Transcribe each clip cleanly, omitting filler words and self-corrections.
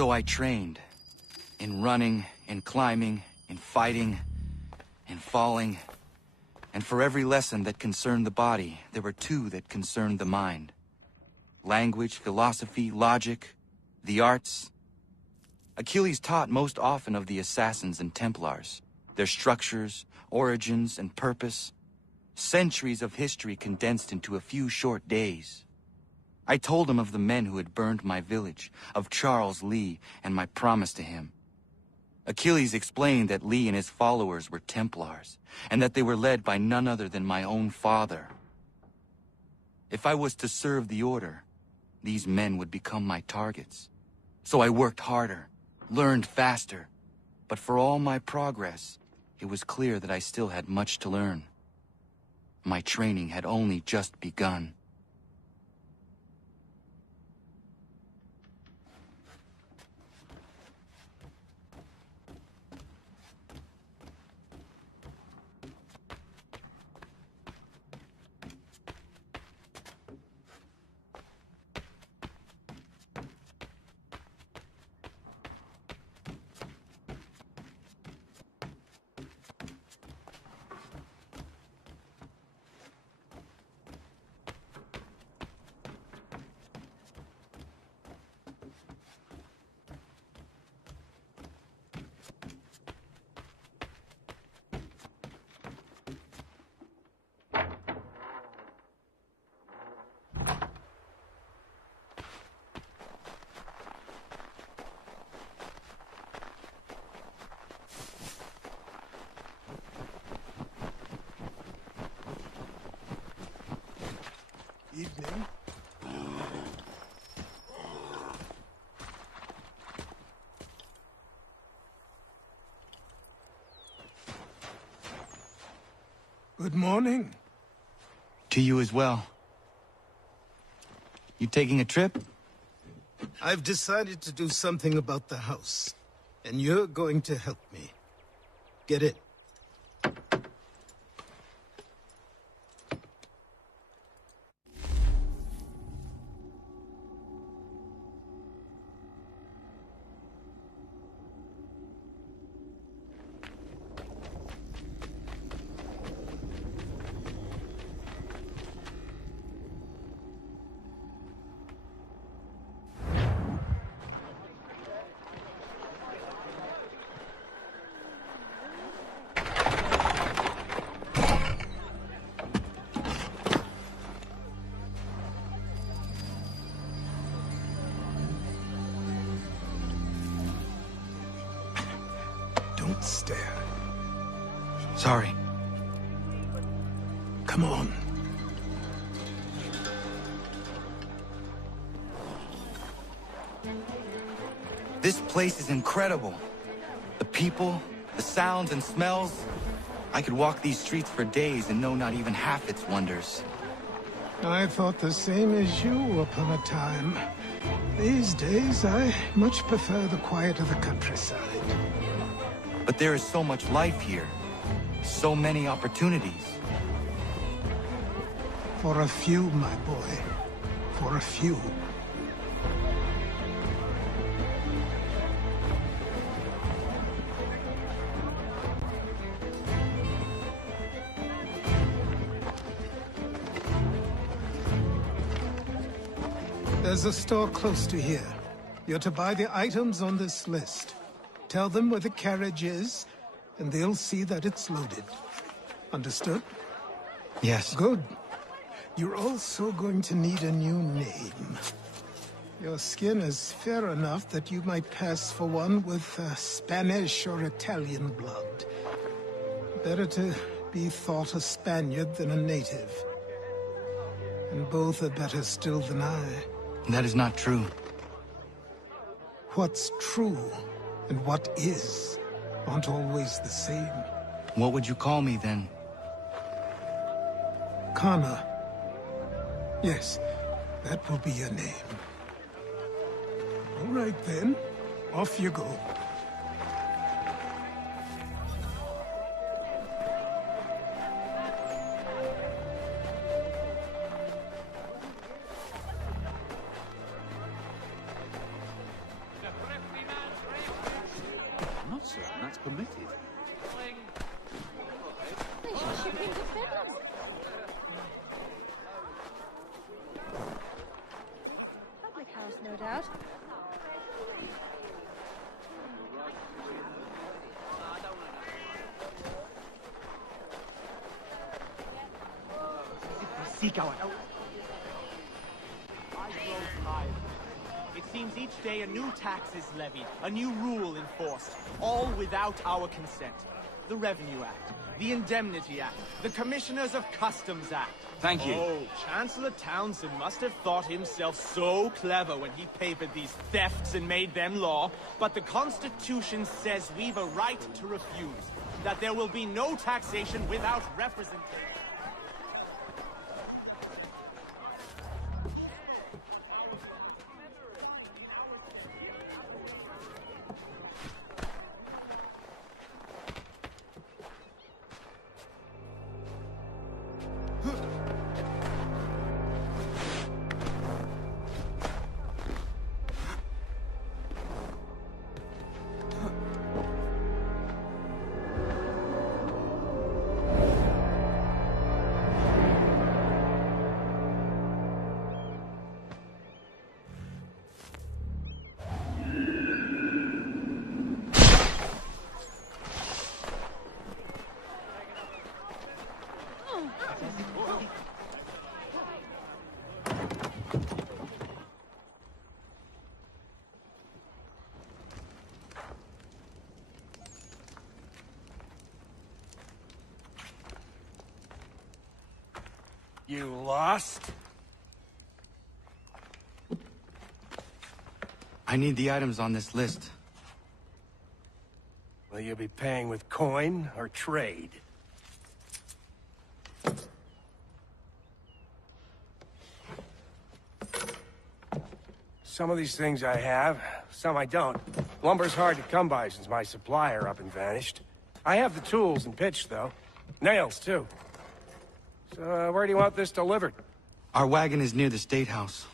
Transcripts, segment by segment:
So I trained. In running, in climbing, in fighting, in falling. And for every lesson that concerned the body, there were two that concerned the mind. Language, philosophy, logic, the arts. Achilles taught most often of the assassins and Templars, their structures, origins, and purpose. Centuries of history condensed into a few short days. I told him of the men who had burned my village, of Charles Lee, and my promise to him. Achilles explained that Lee and his followers were Templars, and that they were led by none other than my own father. If I was to serve the order, these men would become my targets. So I worked harder, learned faster, but for all my progress, it was clear that I still had much to learn. My training had only just begun. Evening. Good morning. To you as well. You taking a trip? I've decided to do something about the house, and you're going to help me. Get it? Don't stare. Sorry. Come on. This place is incredible. The people, the sounds and smells. I could walk these streets for days and know not even half its wonders. I thought the same as you upon a time. These days, I much prefer the quiet of the countryside. But there is so much life here. So many opportunities. For a few, my boy. For a few. There's a store close to here. You're to buy the items on this list. Tell them where the carriage is, and they'll see that it's loaded. Understood? Yes. Good. You're also going to need a new name. Your skin is fair enough that you might pass for one with Spanish or Italian blood. Better to be thought a Spaniard than a native. And both are better still than I. That is not true. What's true and what is aren't always the same. What would you call me then? Kana. Yes, that will be your name. All right then, off you go. permitted. They should ship him to Finland. Public house, no doubt. Seek out. It seems each day a new tax is levied, a new rule enforced, all without our consent. The Revenue Act, the Indemnity Act, the Commissioners of Customs Act. Thank you. Oh, Chancellor Townsend must have thought himself so clever when he papered these thefts and made them law. But the Constitution says we've a right to refuse, that there will be no taxation without representation. You lost? I need the items on this list. Will you be paying with coin or trade? Some of these things I have, some I don't. Lumber's hard to come by since my supplier up and vanished. I have the tools and pitch, though. Nails, too. So, where do you want this delivered? Our wagon is near the State House.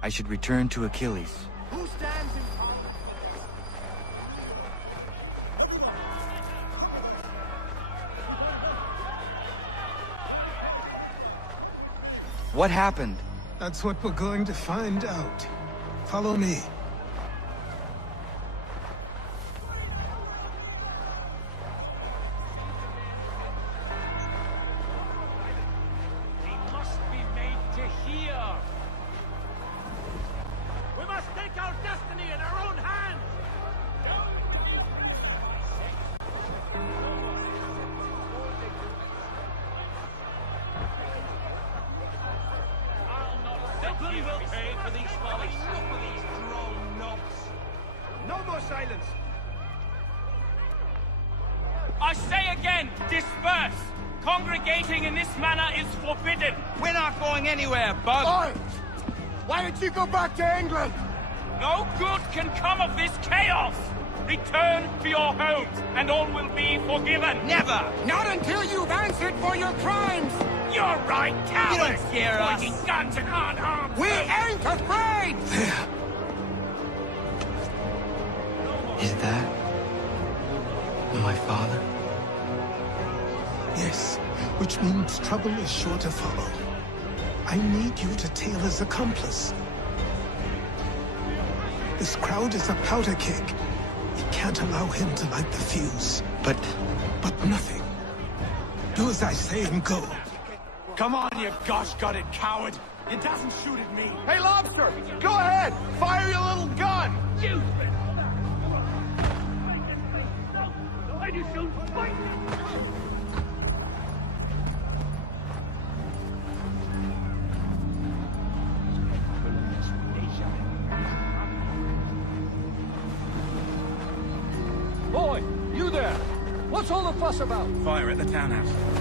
I should return to Achilles. Who stands in What happened? That's what we're going to find out. Follow me. They must be made to hear. We must take our destiny in our own hands. Simply will pay for these follies. For these drone knobs. No more silence! I say again, disperse. Congregating in this manner is forbidden. We're not going anywhere, Bug. Oi! Why don't you go back to England? No good can come of this chaos. Return to your homes, and all will be forgiven. Never! Not until you've answered for your crimes! You're right, cowards! You don't scare us. Pointing guns and unarmed. We ain't afraid! There. Is that my father? Yes, which means trouble is sure to follow. I need you to tail his accomplice. This crowd is a powder keg. We can't allow him to light the fuse. But Nothing. Do as I say and go. Come on, you gosh-gutted coward! It doesn't shoot at me! Hey, Lobster! Go ahead! Fire your little gun! Boy, you there! What's all the fuss about? Fire at the townhouse.